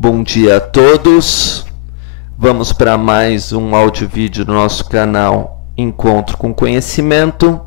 Bom dia a todos. Vamos para mais um áudio vídeo do nosso canal Encontro com Conhecimento,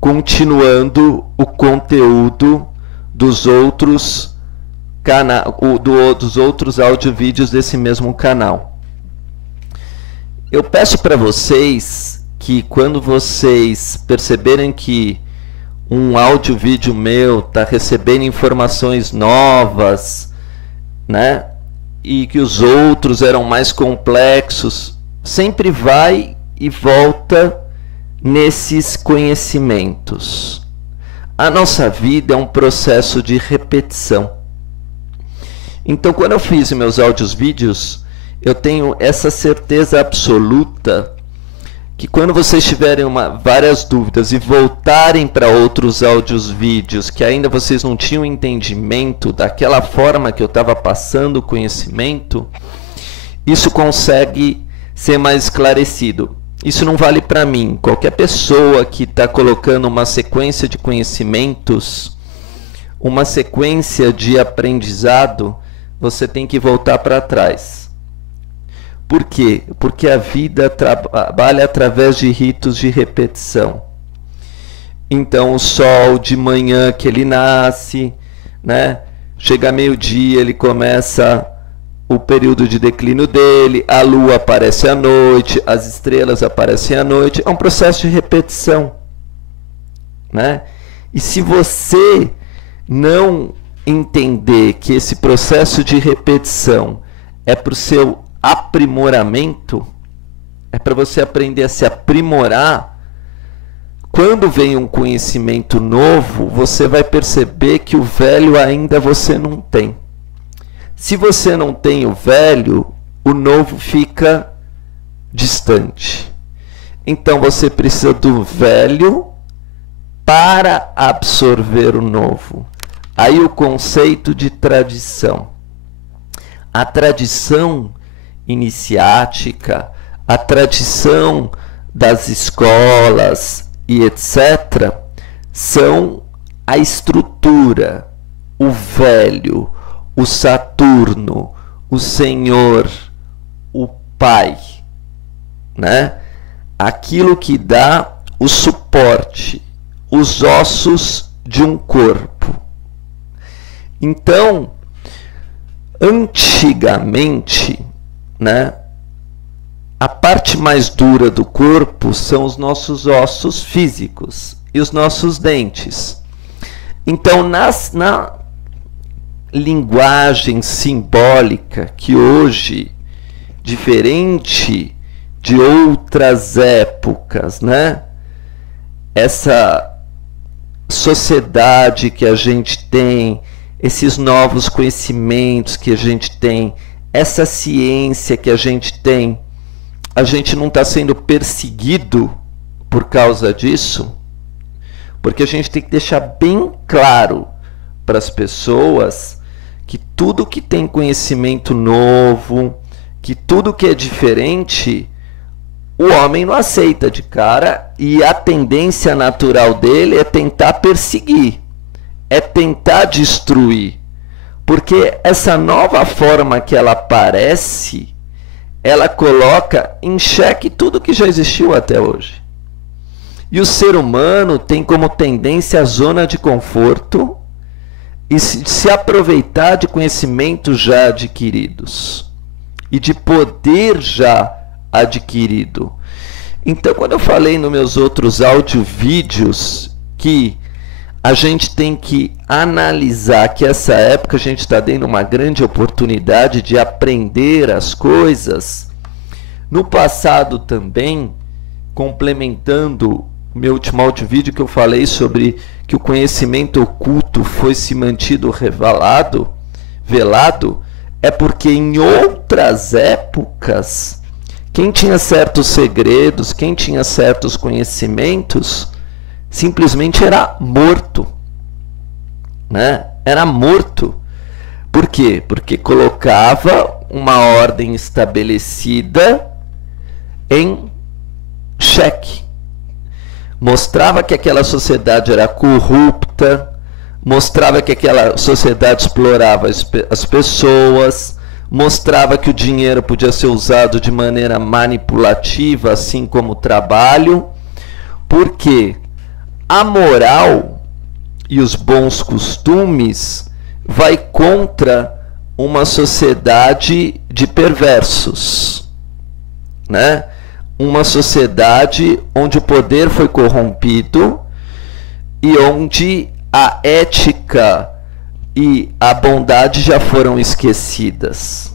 continuando o conteúdo dos outros áudio vídeos desse mesmo canal. Eu peço para vocês que quando vocês perceberem que um áudio vídeo meu está recebendo informações novas, né? E que os outros eram mais complexos, sempre vai e volta nesses conhecimentos. A nossa vida é um processo de repetição. Então, quando eu fiz meus áudios vídeos, eu tenho essa certeza absoluta que quando vocês tiverem várias dúvidas e voltarem para outros áudios vídeos que ainda vocês não tinham entendimento daquela forma que eu estava passando o conhecimento, isso consegue ser mais esclarecido. Isso não vale para mim. Qualquer pessoa que está colocando uma sequência de conhecimentos, uma sequência de aprendizado, você tem que voltar para trás. Por quê? Porque a vida trabalha através de ritos de repetição. Então, o sol de manhã que ele nasce, né? Chega meio-dia, ele começa o período de declínio dele, a lua aparece à noite, as estrelas aparecem à noite. É um processo de repetição, né? E se você não entender que esse processo de repetição é para o seu aprimoramento, é para você aprender a se aprimorar, quando vem um conhecimento novo, você vai perceber que o velho ainda você não tem. Se você não tem o velho, o novo fica distante. Então você precisa do velho para absorver o novo. Aí o conceito de tradição. A tradição iniciática, a tradição das escolas e etc., são a estrutura, o velho, o Saturno, o Senhor, o Pai, né? Aquilo que dá o suporte, os ossos de um corpo. Então, antigamente, né, a parte mais dura do corpo são os nossos ossos físicos e os nossos dentes. Então, na linguagem simbólica que hoje, diferente de outras épocas, né, essa sociedade que a gente tem, esses novos conhecimentos que a gente tem, essa ciência que a gente tem, a gente não está sendo perseguido por causa disso, porque a gente tem que deixar bem claro para as pessoas que tudo que tem conhecimento novo, que tudo que é diferente, o homem não aceita de cara, e a tendência natural dele é tentar perseguir, é tentar destruir. Porque essa nova forma que ela aparece, ela coloca em xeque tudo que já existiu até hoje. E o ser humano tem como tendência a zona de conforto e se aproveitar de conhecimentos já adquiridos e de poder já adquirido. Então, quando eu falei nos meus outros áudio-vídeos que a gente tem que analisar que essa época a gente está dando uma grande oportunidade de aprender as coisas. No passado também, complementando o meu último áudio vídeo que eu falei sobre que o conhecimento oculto foi se mantido velado, é porque em outras épocas, quem tinha certos segredos, quem tinha certos conhecimentos, simplesmente era morto, né? Era morto. Por quê? Porque colocava uma ordem estabelecida em xeque. Mostrava que aquela sociedade era corrupta, mostrava que aquela sociedade explorava as pessoas, mostrava que o dinheiro podia ser usado de maneira manipulativa, assim como o trabalho, porque a moral e os bons costumes vai contra uma sociedade de perversos, né? Uma sociedade onde o poder foi corrompido e onde a ética e a bondade já foram esquecidas.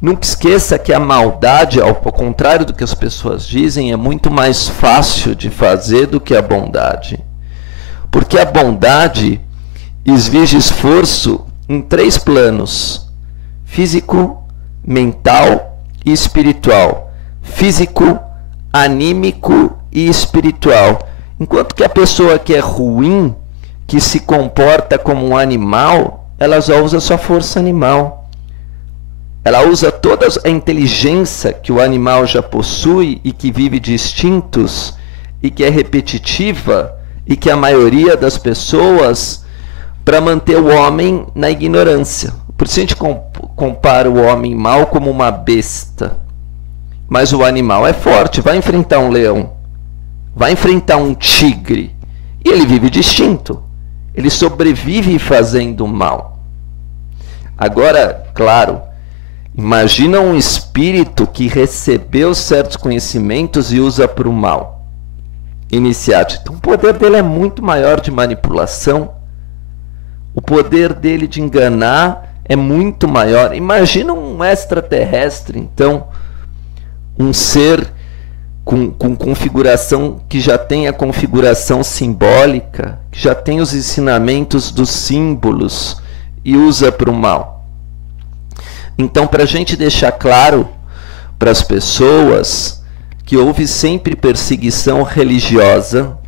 Nunca esqueça que a maldade, ao contrário do que as pessoas dizem, é muito mais fácil de fazer do que a bondade. Porque a bondade exige esforço em 3 planos: físico, mental e espiritual. Físico, anímico e espiritual. Enquanto que a pessoa que é ruim, que se comporta como um animal, ela só usa sua força animal. Ela usa toda a inteligência que o animal já possui e que vive de instintos e que é repetitiva e que a maioria das pessoas, para manter o homem na ignorância. Por isso a gente compara o homem mau como uma besta. Mas o animal é forte, vai enfrentar um leão, vai enfrentar um tigre, e ele vive de instinto. Ele sobrevive fazendo mal. Agora, claro, imagina um espírito que recebeu certos conhecimentos e usa para o mal. Iniciático. Então, o poder dele é muito maior de manipulação. O poder dele de enganar é muito maior. Imagina um extraterrestre, então, um ser com configuração que já tem a configuração simbólica, que já tem os ensinamentos dos símbolos e usa para o mal. Então, para a gente deixar claro para as pessoas que houve sempre perseguição religiosa,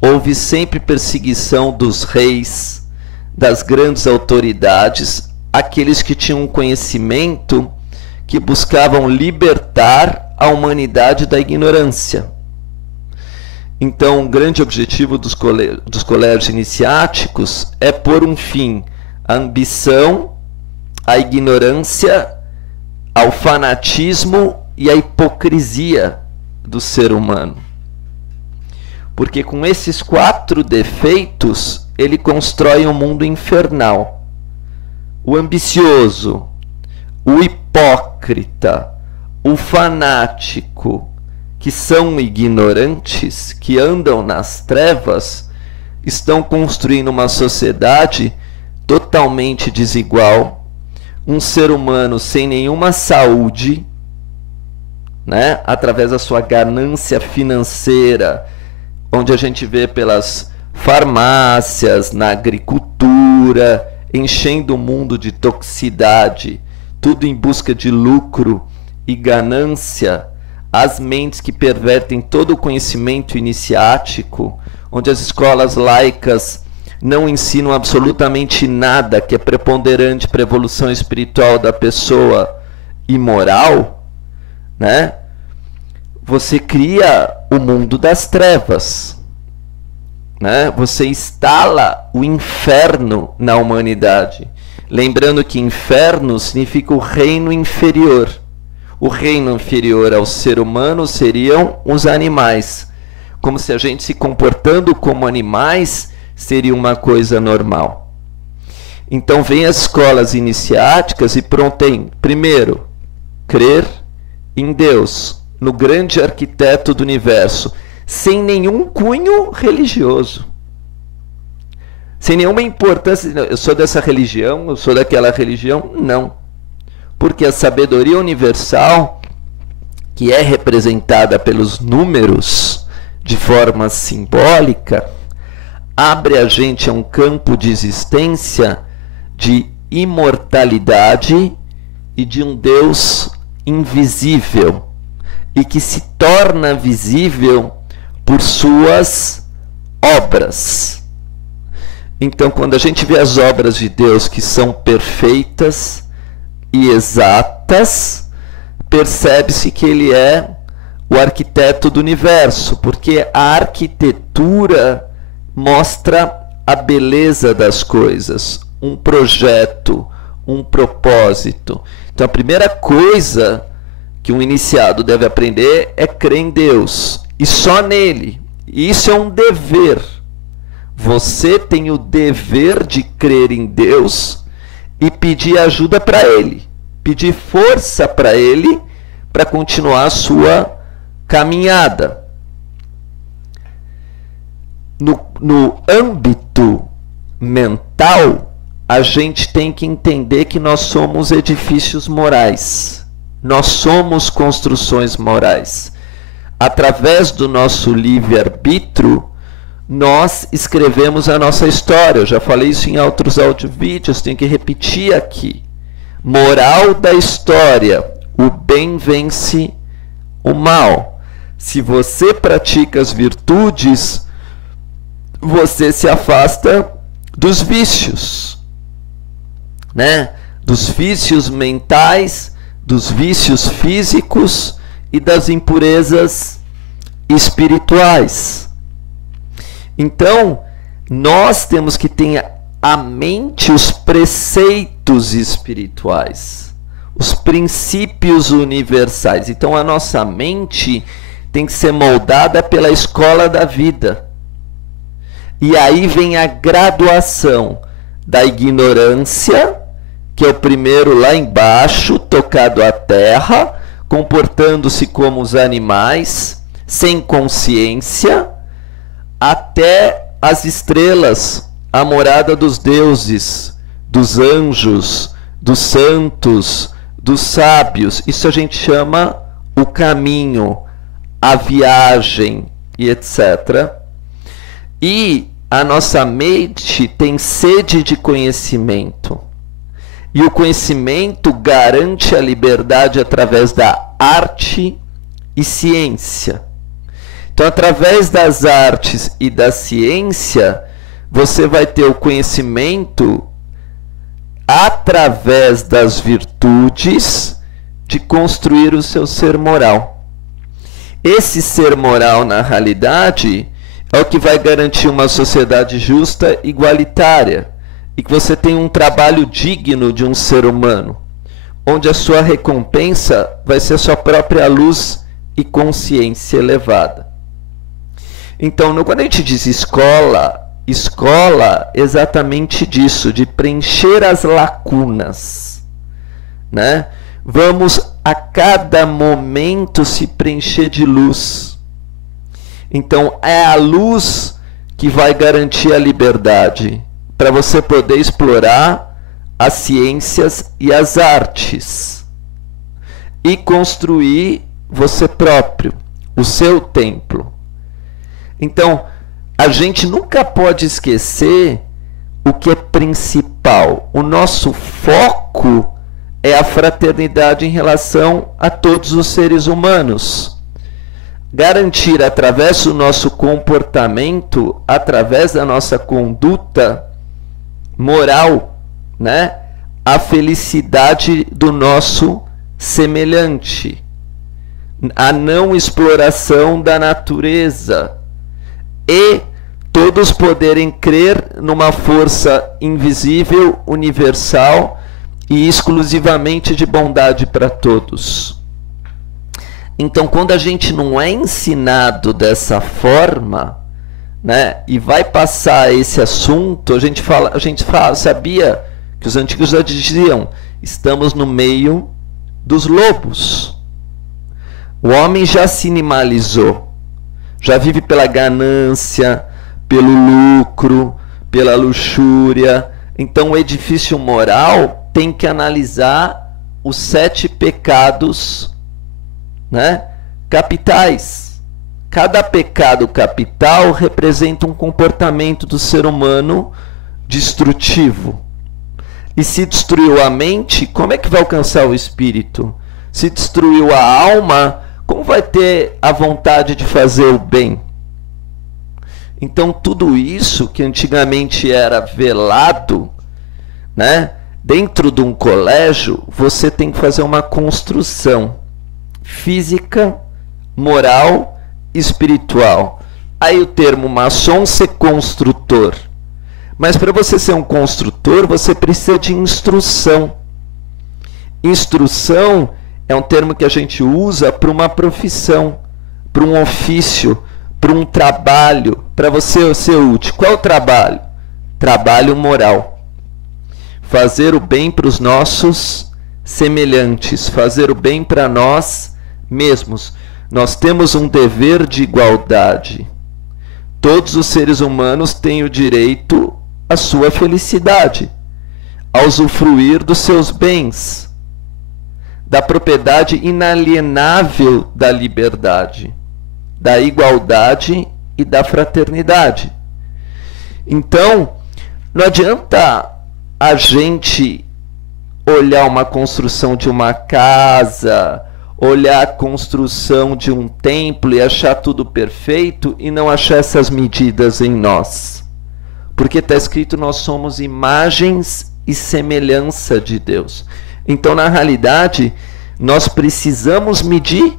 houve sempre perseguição dos reis, das grandes autoridades, aqueles que tinham conhecimento, que buscavam libertar a humanidade da ignorância. Então, o grande objetivo dos colégios iniciáticos é pôr um fim à ambição, à ignorância, ao fanatismo e à hipocrisia do ser humano. Porque com esses 4 defeitos, ele constrói um mundo infernal. O ambicioso, o hipócrita, o fanático, que são ignorantes, que andam nas trevas, estão construindo uma sociedade totalmente desigual, um ser humano sem nenhuma saúde, né? Através da sua ganância financeira, onde a gente vê pelas farmácias, na agricultura, enchendo o mundo de toxicidade, tudo em busca de lucro e ganância, as mentes que pervertem todo o conhecimento iniciático, onde as escolas laicas não ensinam absolutamente nada que é preponderante para a evolução espiritual da pessoa e moral, né? Você cria o mundo das trevas, né? Você instala o inferno na humanidade. Lembrando que inferno significa o reino inferior. O reino inferior ao ser humano seriam os animais. Como se a gente se comportando como animais seria uma coisa normal. Então vem as escolas iniciáticas e prontem, primeiro, crer em Deus, no grande arquiteto do universo, sem nenhum cunho religioso. Sem nenhuma importância, eu sou dessa religião, eu sou daquela religião, não. Porque a sabedoria universal, que é representada pelos números de forma simbólica, abre a gente a um campo de existência de imortalidade e de um Deus invisível, e que se torna visível por suas obras. Então, quando a gente vê as obras de Deus que são perfeitas e exatas, percebe-se que ele é o arquiteto do universo, porque a arquitetura mostra a beleza das coisas. Um projeto, um propósito. Então a primeira coisa que um iniciado deve aprender é crer em Deus e só nele. Isso é um dever. Você tem o dever de crer em Deus e pedir ajuda para Ele, pedir força para Ele para continuar a sua caminhada. No âmbito mental, a gente tem que entender que nós somos edifícios morais. Nós somos construções morais. Através do nosso livre-arbítrio, nós escrevemos a nossa história. Eu já falei isso em outros audiovídeos, tenho que repetir aqui. Moral da história: o bem vence o mal. Se você pratica as virtudes, você se afasta dos vícios, né? Dos vícios mentais, dos vícios físicos e das impurezas espirituais. Então, nós temos que ter à mente os preceitos espirituais, os princípios universais. Então, a nossa mente tem que ser moldada pela escola da vida. E aí vem a graduação da ignorância, que é o primeiro lá embaixo, tocado à terra, comportando-se como os animais, sem consciência, até as estrelas, a morada dos deuses, dos anjos, dos santos, dos sábios. Isso a gente chama o caminho, a viagem e etc. E a nossa mente tem sede de conhecimento. E o conhecimento garante a liberdade através da arte e ciência. Então, através das artes e da ciência, você vai ter o conhecimento através das virtudes de construir o seu ser moral. Esse ser moral, na realidade, é o que vai garantir uma sociedade justa e igualitária, e que você tenha um trabalho digno de um ser humano, onde a sua recompensa vai ser a sua própria luz e consciência elevada. Então, quando a gente diz escola, escola exatamente disso, de preencher as lacunas, né? Vamos a cada momento se preencher de luz. Então, é a luz que vai garantir a liberdade para você poder explorar as ciências e as artes e construir você próprio, o seu templo. Então, a gente nunca pode esquecer o que é principal. O nosso foco é a fraternidade em relação a todos os seres humanos. Garantir através do nosso comportamento, através da nossa conduta moral, né, a felicidade do nosso semelhante, a não exploração da natureza, e todos poderem crer numa força invisível, universal e exclusivamente de bondade para todos. Então, quando a gente não é ensinado dessa forma, né, e vai passar esse assunto, a gente fala, sabia que os antigos já diziam, estamos no meio dos lobos. O homem já se animalizou, já vive pela ganância, pelo lucro, pela luxúria. Então o edifício moral tem que analisar os 7 pecados, né, capitais. Cada pecado capital representa um comportamento do ser humano destrutivo. E se destruiu a mente, como é que vai alcançar o espírito? Se destruiu a alma, como vai ter a vontade de fazer o bem? Então, tudo isso que antigamente era velado, né, dentro de um colégio, você tem que fazer uma construção física, moral, espiritual. Aí o termo maçom ser construtor. Mas para você ser um construtor, você precisa de instrução. Instrução é um termo que a gente usa para uma profissão, para um ofício, para um trabalho, para você ser útil. Qual é o trabalho? Trabalho moral. Fazer o bem para os nossos semelhantes, fazer o bem para nós mesmos. Nós temos um dever de igualdade. Todos os seres humanos têm o direito à sua felicidade, a usufruir dos seus bens, da propriedade inalienável da liberdade, da igualdade e da fraternidade. Então, não adianta a gente olhar uma construção de uma casa, olhar a construção de um templo e achar tudo perfeito e não achar essas medidas em nós. Porque está escrito, nós somos imagens e semelhança de Deus. Então, na realidade, nós precisamos medir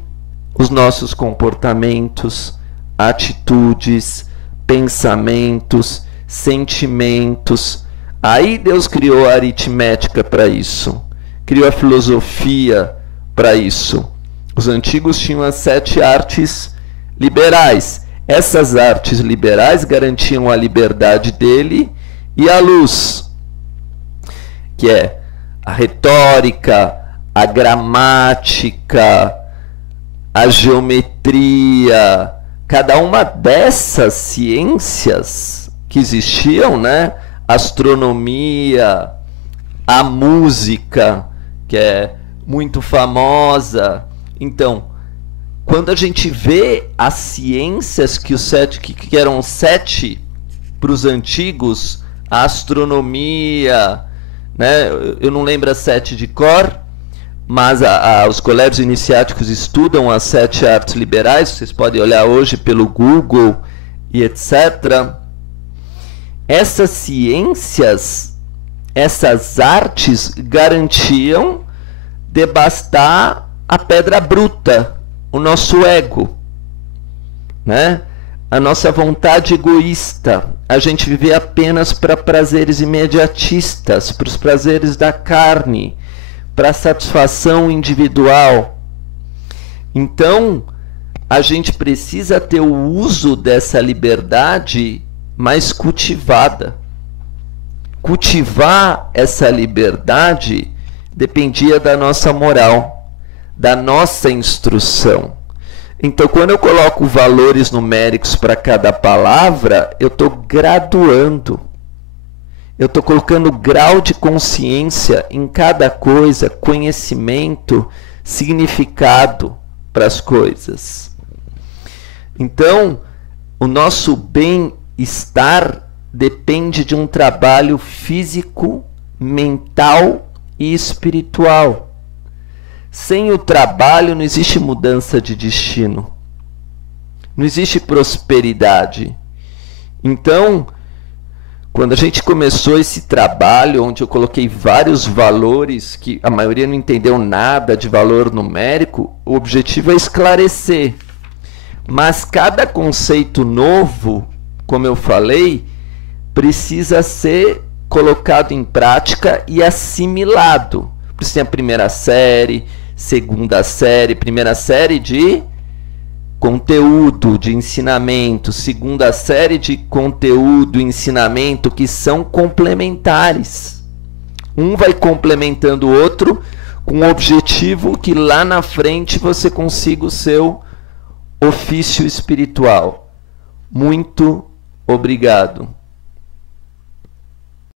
os nossos comportamentos, atitudes, pensamentos, sentimentos. Aí Deus criou a aritmética para isso, criou a filosofia para isso. Os antigos tinham as 7 artes liberais. Essas artes liberais garantiam a liberdade dele e a luz, que é a retórica, a gramática, a geometria. Cada uma dessas ciências que existiam, né? Astronomia, a música, que é muito famosa. Então, quando a gente vê as ciências que eram 7 para os antigos, a astronomia, né? Eu não lembro as 7 de cor, mas os colégios iniciáticos estudam as 7 artes liberais. Vocês podem olhar hoje pelo Google e etc. Essas ciências, essas artes garantiam devastar a pedra bruta, o nosso ego, né? A nossa vontade egoísta, a gente viver apenas para prazeres imediatistas, para os prazeres da carne, para a satisfação individual. Então, a gente precisa ter o uso dessa liberdade mais cultivada. Cultivar essa liberdade dependia da nossa moral, da nossa instrução. Então, quando eu coloco valores numéricos para cada palavra, eu estou graduando. Eu estou colocando grau de consciência em cada coisa, conhecimento, significado para as coisas. Então, o nosso bem-estar depende de um trabalho físico, mental e espiritual. Sem o trabalho não existe mudança de destino, não existe prosperidade. Então, quando a gente começou esse trabalho, onde eu coloquei vários valores, que a maioria não entendeu nada de valor numérico, o objetivo é esclarecer. Mas cada conceito novo, como eu falei, precisa ser colocado em prática e assimilado. Por isso tem a primeira série, segunda série, primeira série de conteúdo, de ensinamento, segunda série de conteúdo e ensinamento, que são complementares. Um vai complementando o outro com o objetivo que lá na frente você consiga o seu ofício espiritual. Muito obrigado.